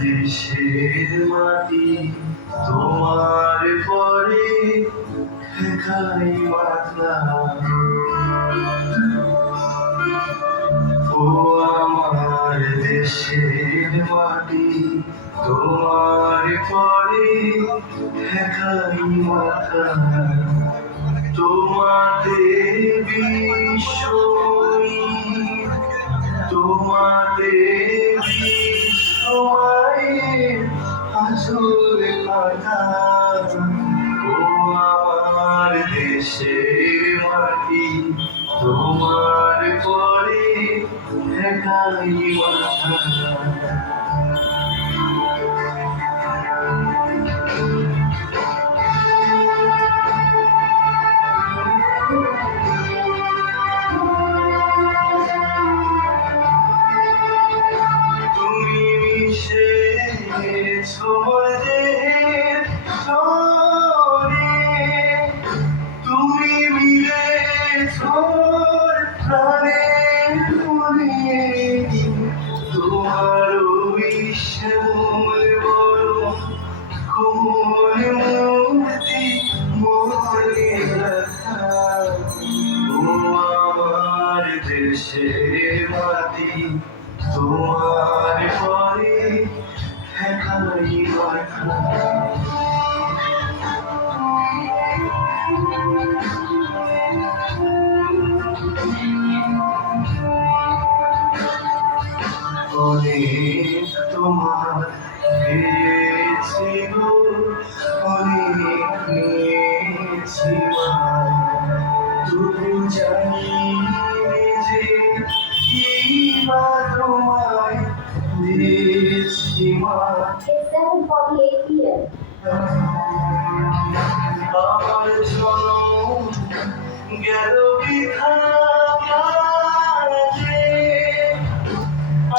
দেশের মাটি তোমার পরে খাই মাথা ও দেশের মাটি, তোমার পরে খাই মাথা তোমাদের বিশ্বই তোমাদের সময়ে আসল কথা ও আমার দেশের মাটি, তোমার পরে তুমি মিলে তোর প্রাণের দেশের মাটি তোমার পরে মাথা অনেক তোমার গো জানি যে কি মা তোমায় দিয়েছি মা It's 7:48 p.m. আমার জনম গেল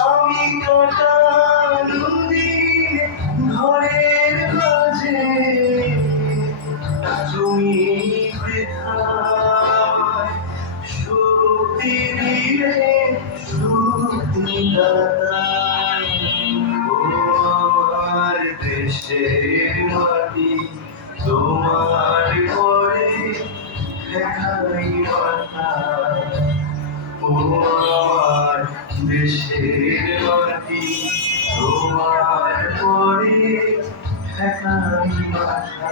আমি কাটালু দিন ঘরের দেশের মাটি তোমার পরে দেখাই আমার দেশের মাটি তোমার পরে দেখাই মাথা